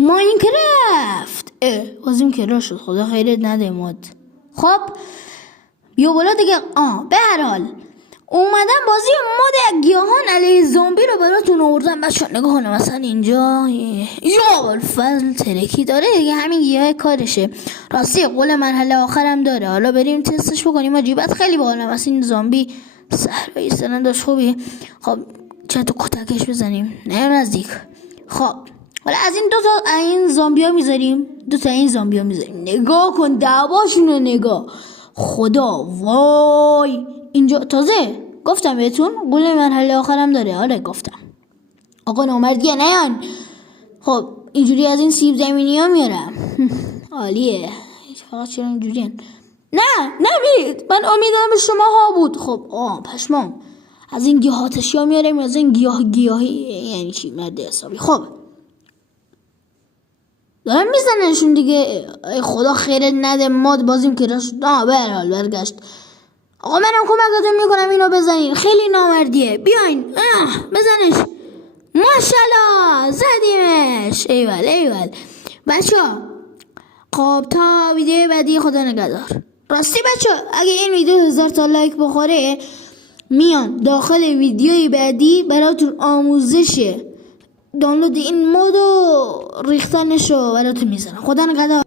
ماینکرافت. بازیم کرا شد، خدا خیرت نده ماد. خب بیا بالا دیگه. به هر حال اومدم بازی مود گیاهان علیه زامبی رو براتون آوردم. بچه‌ها نگاه کنه مثلا اینجا یا فضل ترکی داره دیگه، همین گیاه کارشه. راستی قول مرحله آخرم داره، حالا بریم تستش بکنیم. عجیبت خیلی باحاله. مثلا این زامبی صحرایی سرنداش خوبی. خب چه تو کتکش بزنیم، نه نزدیک. خب حالا از این دو تا این زامبیا میذاریم، این زامبیا میذاریم. نگاه کن دعواشونو نگاه. خدا وای. اینجا تازه گفتم بهتون قول مرحله آخرم داره. آره گفتم. آقا نامردیه نیان. خب اینجوری از این سیب زمینی ها میارم. عالیه. فقط چرا اینجوری هن؟ نه نمید، من امیدم به شما ها بود. خب پشمام. از این گیاه آتشی ها میارم، از این گیاهی یعنی چی مرد حسابی. خب دارم میزننشون دیگه. ای خدا خیرت نده ماد بازیم که راست. به هر حال برگشت. آقا منم کمکتون میکنم اینو بزنین، خیلی نامردیه. بیاین بزنش. ماشالله زدیمش. ایول بچه‌ها. خب تا ویدیو بعدی خدا نگهدار. راستی بچه‌ها اگه این ویدیو 1000 تا لایک بخوره میام داخل ویدیوی بعدی براتون آموزش دانلود این مود و ریختنشو براتون میذارم. خدا نگهدار.